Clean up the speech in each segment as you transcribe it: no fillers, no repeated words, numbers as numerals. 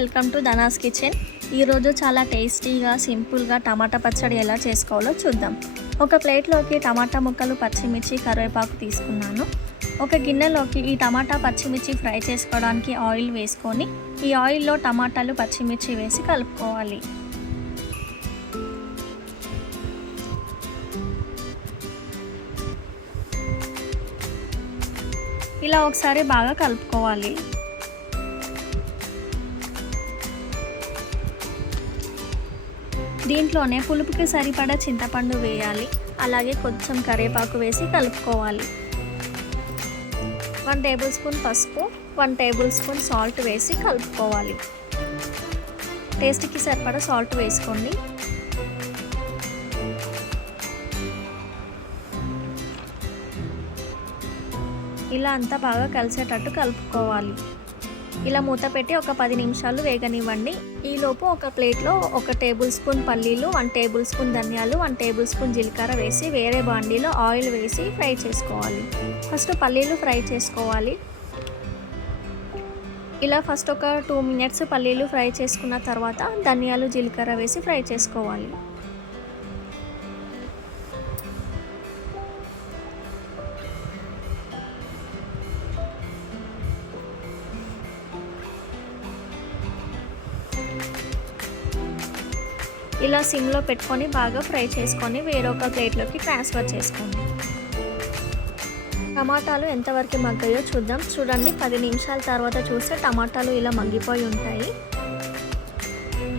Welcome to ధనాస్ kitchen. ఈరోజు చాలా టేస్టీగా సింపుల్గా టమాటా పచ్చడి ఎలా చేసుకోవాలో చూద్దాం. ఒక ప్లేట్లోకి టమాటా ముక్కలు, పచ్చిమిర్చి, కరివేపాకు తీసుకున్నాను. ఒక గిన్నెలోకి ఈ టమాటా పచ్చిమిర్చి ఫ్రై చేసుకోవడానికి ఆయిల్ వేసుకొని ఈ ఆయిల్లో టమాటాలు, పచ్చిమిర్చి వేసి కలుపుకోవాలి. ఇలా ఒకసారి బాగా కలుపుకోవాలి. దీంట్లోనే పులుపుకి సరిపడా చింతపండు వేయాలి. అలాగే కొంచెం కరివేపాకు వేసి కలుపుకోవాలి. 1 టేబుల్ స్పూన్ పసుపు, 1 టేబుల్ స్పూన్ సాల్ట్ వేసి కలుపుకోవాలి. టేస్ట్కి సరిపడా సాల్ట్ వేసుకోండి. ఇలా అంతా బాగా కలిసేటట్టు కలుపుకోవాలి. ఇలా మూత పెట్టి ఒక 10 నిమిషాలు వేగనివ్వండి. ఈలోపు ఒక ప్లేట్లో 1 టేబుల్ స్పూన్ పల్లీలు, 1 టేబుల్ స్పూన్ ధనియాలు, 1 టేబుల్ స్పూన్ జీలకర్ర వేసి వేరే బాండీలో ఆయిల్ వేసి ఫ్రై చేసుకోవాలి. ఫస్ట్ పల్లీలు ఫ్రై చేసుకోవాలి. ఇలా ఫస్ట్ ఒక 2 మినిట్స్ పల్లీలు ఫ్రై చేసుకున్న తర్వాత ధనియాలు, జీలకర్ర వేసి ఫ్రై చేసుకోవాలి. ఇలా సిమ్లో పెట్టుకొని బాగా ఫ్రై చేసుకొని వేరొక ప్లేట్లోకి ట్రాన్స్ఫర్ చేసుకోండి. టమాటాలు ఎంతవరకు మగ్గాయో చూద్దాం. చూడండి, 10 నిమిషాల తర్వాత చూస్తే టమాటాలు ఇలా మగ్గిపోయి ఉంటాయి.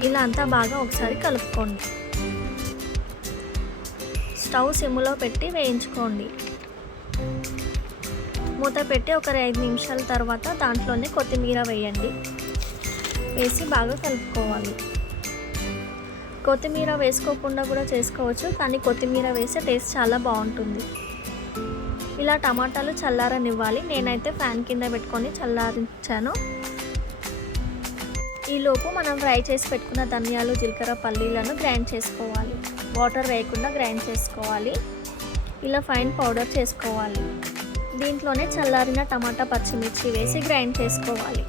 ఇలా అంతా బాగా ఒకసారి కలుపుకోండి. స్టవ్ సిమ్లో పెట్టి వేయించుకోండి. మూత పెట్టి ఒక 5 నిమిషాల తర్వాత దాంట్లోనే కొత్తిమీర వేయండి. వేసి బాగా కలుపుకోవాలి. కొత్తిమీర వేసుకోకుండా కూడా చేసుకోవచ్చు, కానీ కొత్తిమీర వేస్తే టేస్ట్ చాలా బాగుంటుంది. ఇలా టమాటాలు చల్లారనివ్వాలి. నేనైతే ఫ్యాన్ కింద పెట్టుకొని చల్లారించాను. ఈలోపు మనం ఫ్రై చేసి పెట్టుకున్న ధనియాలు, జీలకర్ర, పల్లీలను గ్రైండ్ చేసుకోవాలి. వాటర్ వేయకుండా గ్రైండ్ చేసుకోవాలి. ఇలా ఫైన్ పౌడర్ చేసుకోవాలి. దీంట్లోనే చల్లారిన టమాటా, పచ్చిమిర్చి వేసి గ్రైండ్ చేసుకోవాలి.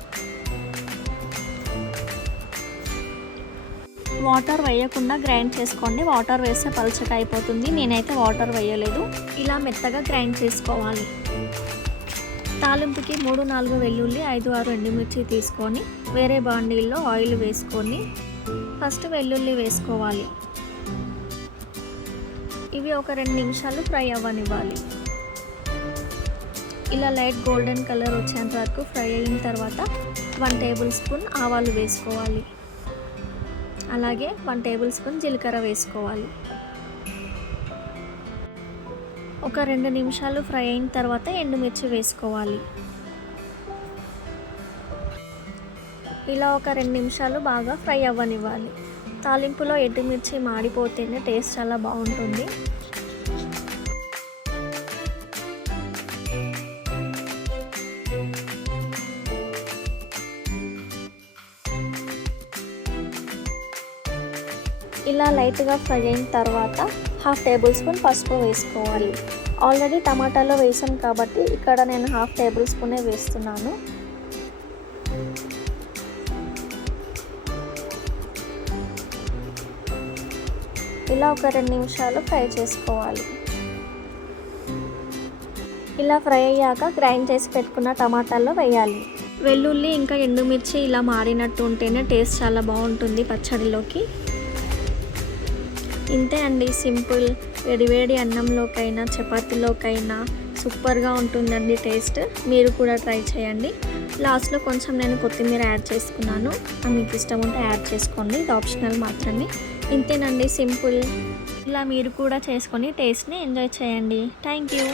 వాటర్ వేయకుండా గ్రైండ్ చేసుకోండి. వాటర్ వేస్తే పలుచగా అయిపోతుంది. నేనైతే వాటర్ వేయలేదు. ఇలా మెత్తగా గ్రైండ్ చేసుకోవాలి. తాలింపుకి 3-4 వెల్లుల్లి, 5-6 ఎండుమిర్చి తీసుకొని వేరే బాండీల్లో ఆయిల్ వేసుకొని ఫస్ట్ వెల్లుల్లి వేసుకోవాలి. ఇవి ఒక 2 నిమిషాలు ఫ్రై అవ్వనివ్వాలి. ఇలా లైట్ గోల్డెన్ కలర్ వచ్చేంత వరకు ఫ్రై అయిన తర్వాత 1 టేబుల్ స్పూన్ ఆవాలు వేసుకోవాలి. అలాగే 1 టేబుల్ స్పూన్ జీలకర్ర వేసుకోవాలి. ఒక 2 నిమిషాలు ఫ్రై అయిన తర్వాత ఎండుమిర్చి వేసుకోవాలి. ఇలా ఒక 2 నిమిషాలు బాగా ఫ్రై అవ్వనివ్వాలి. తాలింపులో ఎండుమిర్చి మాడిపోతేనే టేస్ట్ చాలా బాగుంటుంది. ఇలా లైట్గా ఫ్రై అయిన తర్వాత 1/2 టేబుల్ స్పూన్ పసుపు వేసుకోవాలి. ఆల్రెడీ టమాటాలో వేసాం కాబట్టి ఇక్కడ నేను 1/2 టేబుల్ స్పూనే వేస్తున్నాను. ఇలా ఒక 2 నిమిషాలు ఫ్రై చేసుకోవాలి. ఇలా ఫ్రై అయ్యాక గ్రైండ్ చేసి పెట్టుకున్న టమాటాల్లో వేయాలి. వెల్లుల్లి ఇంకా ఎండుమిర్చి ఇలా మాడినట్టు ఉంటేనే టేస్ట్ చాలా బాగుంటుంది పచ్చడిలోకి. ఇంతే అండి, సింపుల్. వేడివేడి అన్నంలోకైనా చపాతీలోకైనా సూపర్గా ఉంటుందండి టేస్ట్. మీరు కూడా ట్రై చేయండి. లాస్ట్లో కొంచెం నేను కొత్తిమీర యాడ్ చేసుకున్నాను. మీకు ఇష్టం ఉంటే యాడ్ చేసుకోండి, ఇది ఆప్షనల్ మాత్రమే. ఇంతేనండి, సింపుల్. ఇలా మీరు కూడా చేసుకొని టేస్ట్ని ఎంజాయ్ చేయండి. Thank you.